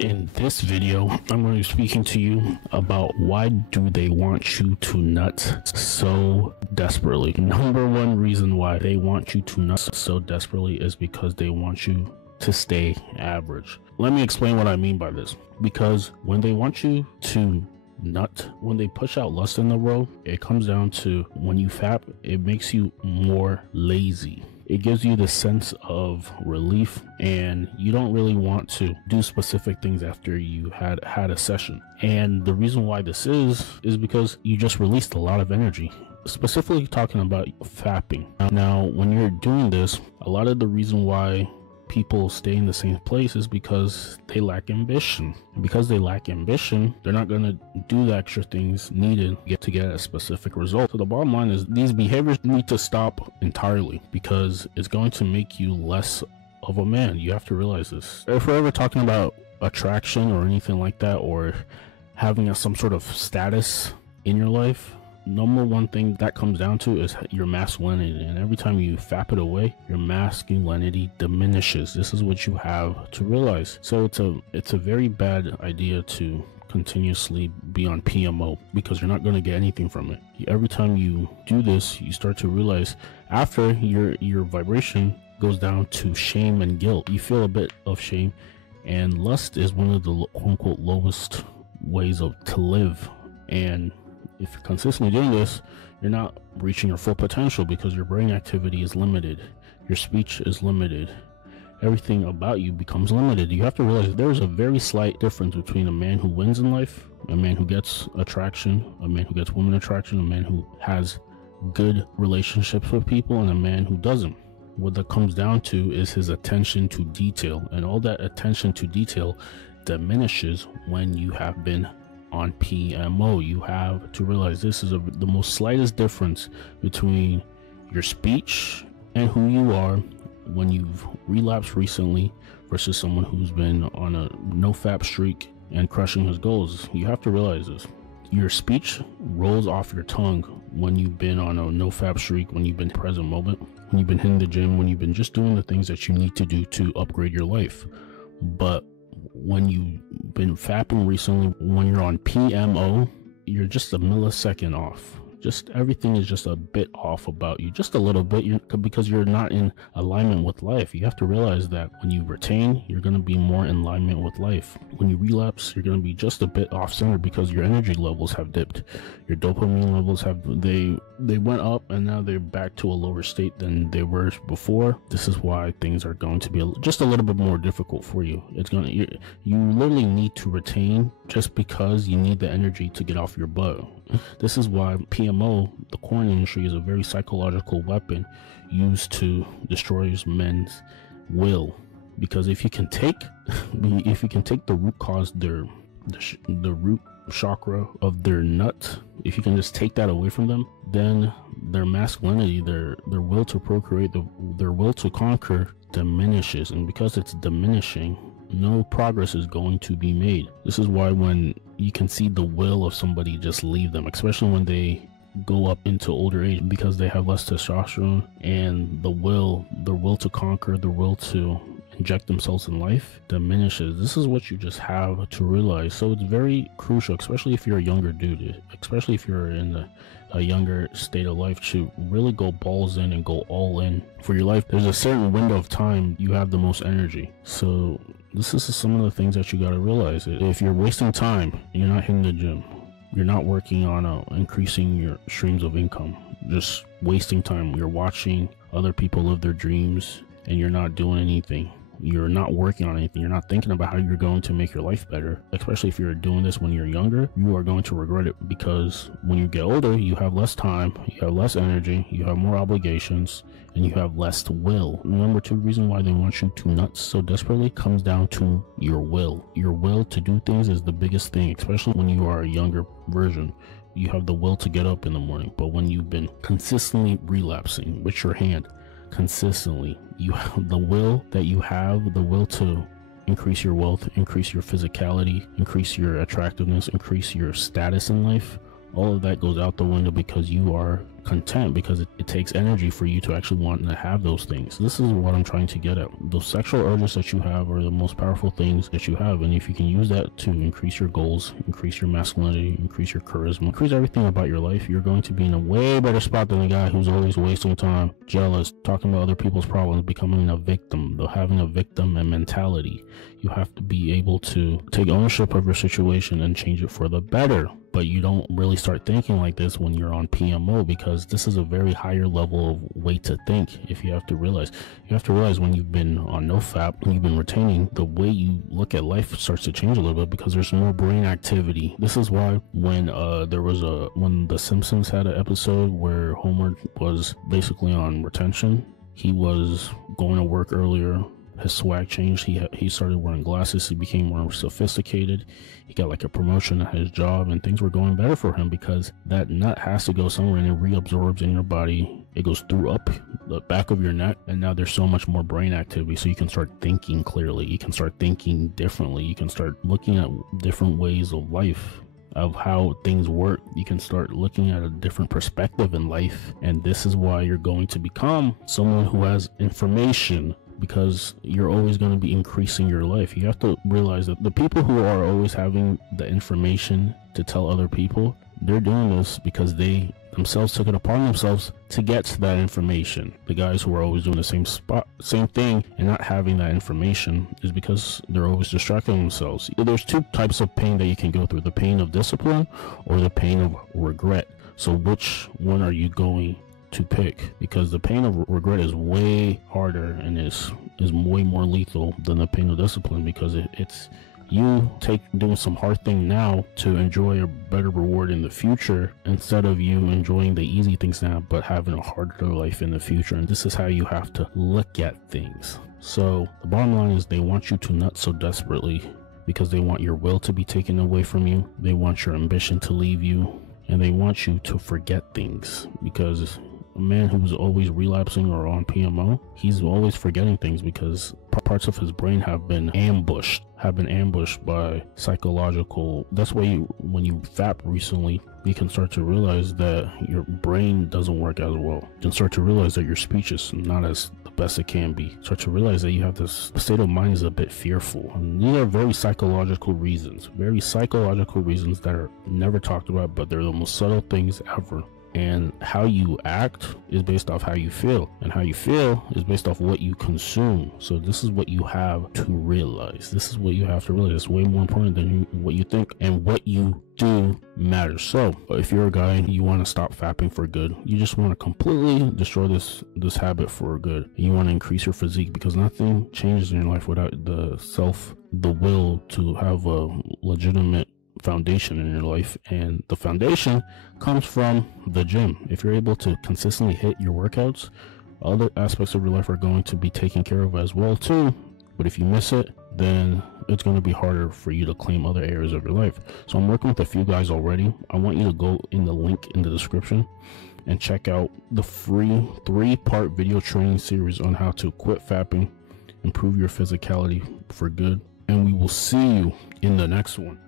In this video, I'm going to be speaking to you about why do they want you to nut so desperately. Number one reason why they want you to nut so desperately is because they want you to stay average. Let me explain what I mean by this. Because when they want you to nut, when they push out lust in the world, it comes down to when you fap, it makes you more lazy. It gives you the sense of relief, and you don't really want to do specific things after you had a session. And the reason why this is because you just released a lot of energy. Specifically talking about fapping. Now, when you're doing this, a lot of the reason why people stay in the same place is because they lack ambition. And because they lack ambition, they're not going to do the extra things needed to get a specific result. So the bottom line is these behaviors need to stop entirely, because it's going to make you less of a man. You have to realize this. If we're ever talking about attraction or anything like that, or having some sort of status in your life, number one thing that comes down to is your masculinity. And every time you fap it away, your masculinity diminishes. This is what you have to realize. So it's a very bad idea to continuously be on PMO, because you're not going to get anything from it. Every time you do this, you start to realize after your vibration goes down to shame and guilt. You feel a bit of shame, and lust is one of the quote-unquote lowest ways to live. And if you're consistently doing this, you're not reaching your full potential, because your brain activity is limited, your speech is limited, everything about you becomes limited. You have to realize there's a very slight difference between a man who wins in life, a man who gets attraction, a man who gets women attraction, a man who has good relationships with people, and a man who doesn't. What that comes down to is his attention to detail, and all that attention to detail diminishes when you have been on PMO. You have to realize this is the most slightest difference between your speech and who you are when you've relapsed recently versus someone who's been on a no fap streak and crushing his goals. You have to realize this. Your speech rolls off your tongue when you've been on a no fap streak, when you've been present moment, when you've been hitting the gym, when you've been just doing the things that you need to do to upgrade your life. But when you've been fapping recently, when you're on PMO, you're just a millisecond off. Just everything is just a bit off about you, just a little bit, because you're not in alignment with life. You have to realize that when you retain, you're going to be more in alignment with life. When you relapse, you're going to be just a bit off center, because your energy levels have dipped. Your dopamine levels they went up, and now they're back to a lower state than they were before. This is why things are going to be just a little bit more difficult for you. You literally need to retain, just because you need the energy to get off your butt. This is why PMO, the porn industry, is a very psychological weapon used to destroy men's will. Because if you can take the root cause, the root chakra of their nut, if you can just take that away from them, then their masculinity, their will to procreate, their will to conquer diminishes. And because it's diminishing, no progress is going to be made. This is why when you can see the will of somebody just leave them, especially when they go up into older age, because they have less testosterone, and the will to conquer, the will to inject themselves in life diminishes. This is what you just have to realize. So it's very crucial, especially if you're a younger dude, especially if you're in a younger state of life, to really go balls in and go all in for your life. There's a certain window of time you have the most energy. So this is some of the things that you got to realize. If you're wasting time, you're not hitting the gym, you're not working on increasing your streams of income, just wasting time. You're watching other people live their dreams, and you're not doing anything. You're not working on anything. You're not thinking about how you're going to make your life better. Especially if you're doing this when you're younger, you are going to regret it, because when you get older, you have less time, you have less energy, you have more obligations, and you have less will. Number two reason why they want you to nut so desperately comes down to your will. Your will to do things is the biggest thing, especially when you are a younger version. You have the will to get up in the morning, but when you've been consistently relapsing with your hand, consistently, you have the will to increase your wealth, increase your physicality, increase your attractiveness, increase your status in life. all of that goes out the window because you are content, because it takes energy for you to actually want to have those things. This is what I'm trying to get at. Those sexual urges that you have are the most powerful things that you have, and if you can use that to increase your goals, increase your masculinity, increase your charisma, increase everything about your life, you're going to be in a way better spot than the guy who's always wasting time, jealous, talking about other people's problems, becoming a victim, though having a victim mentality. You have to be able to take ownership of your situation and change it for the better. But you don't really start thinking like this when you're on PMO, because this is a very higher level of way to think. If you have to realize when you've been on NoFap, when you've been retaining, the way you look at life starts to change a little bit because there's more brain activity. This is why when when the Simpsons had an episode where Homer was basically on retention, he was going to work earlier. His swag changed. He started wearing glasses. He became more sophisticated. He got like a promotion at his job, and things were going better for him because that nut has to go somewhere and it reabsorbs in your body. It goes through up the back of your neck, and now there's so much more brain activity, so you can start thinking clearly. You can start thinking differently. You can start looking at different ways of life, of how things work. You can start looking at a different perspective in life, and this is why you're going to become someone who has information, because you're always going to be increasing your life. You have to realize that the people who are always having the information to tell other people, they're doing this because they themselves took it upon themselves to get to that information. The guys who are always doing the same thing and not having that information is because they're always distracting themselves. There's two types of pain that you can go through: the pain of discipline or the pain of regret. So which one are you going to pick? Because the pain of regret is way harder and is way more lethal than the pain of discipline, because it's you doing some hard thing now to enjoy a better reward in the future, instead of you enjoying the easy things now but having a harder life in the future. And this is how you have to look at things. So the bottom line is, they want you to nut so desperately because they want your will to be taken away from you, they want your ambition to leave you, and they want you to forget things. Because a man who's always relapsing or on PMO, he's always forgetting things because parts of his brain have been ambushed by psychological. That's why when you fap recently, you can start to realize that your brain doesn't work as well. You can start to realize that your speech is not as the best it can be. Start to realize that you have this state of mind is a bit fearful. And these are very psychological reasons that are never talked about, but they're the most subtle things ever. And how you act is based off how you feel, and how you feel is based off what you consume. So this is what you have to realize. This is what you have to realize. It's way more important than what you think, and what you do matters. So if you're a guy and you want to stop fapping for good, you just want to completely destroy this habit for good, you want to increase your physique, because nothing changes in your life without the will to have a legitimate foundation in your life. And the foundation comes from the gym. If you're able to consistently hit your workouts, other aspects of your life are going to be taken care of as well too. But if you miss it, then it's going to be harder for you to claim other areas of your life. So I'm working with a few guys already. I want you to go in the link in the description and check out the free 3-part video training series on how to quit fapping, improve your physicality for good, and we will see you in the next one.